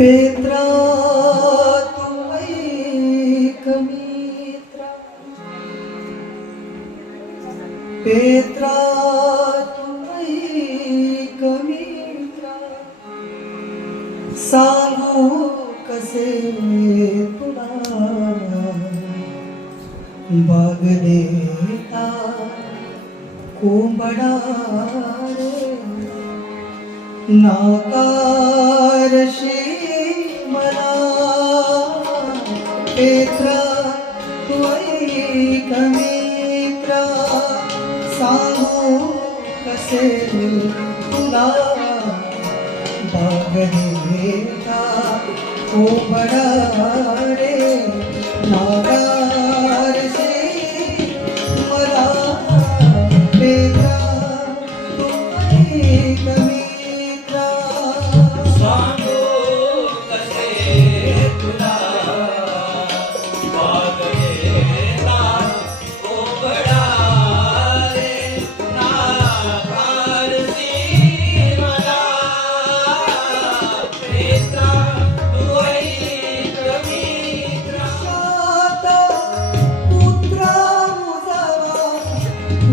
Petra तू ऐक मित्रा Petra तू ऐक मित्रा सांगू कसे तुला? बाग देता कोंबडा रे नाकारशी सांगू कसे तुला बागनेता कोबडा रे नाकारशी मला पेत्रा तू ऐक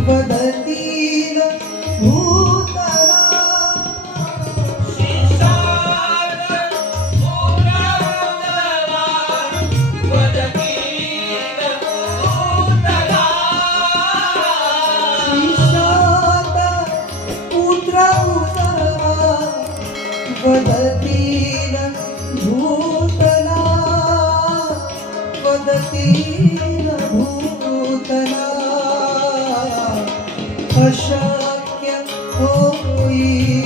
वदतील भूतला. शिशार पुराणवा भूतला. ईशात अशक्य होई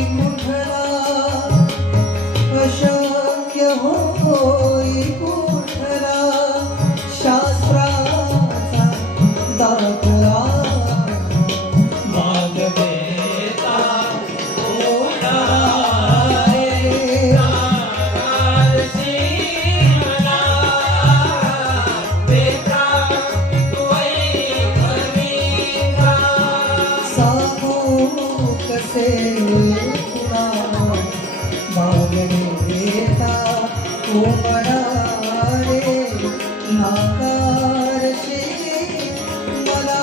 कसे तुला बागडेता कोमडा रे नाकारशी मला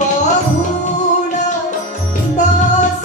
पाहुणा दास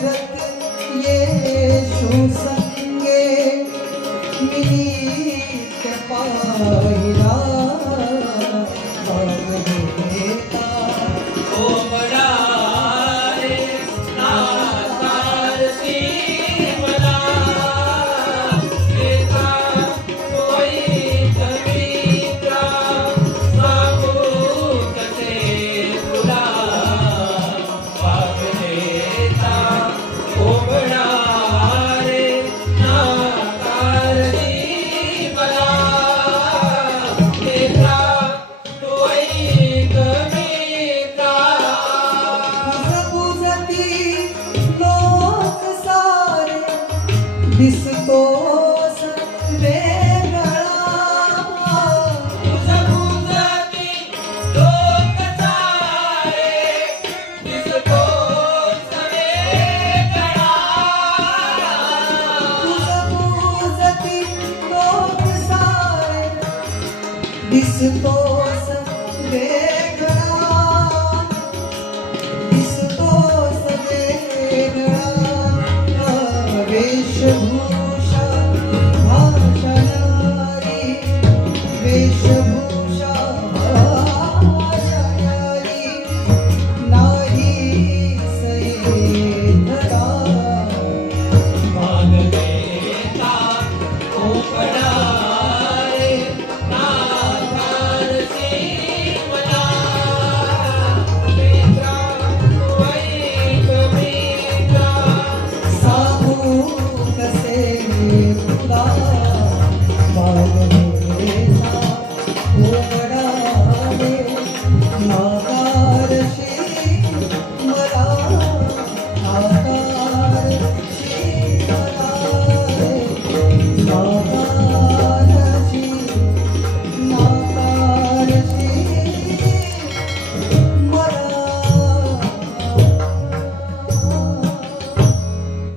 பாயிரா simple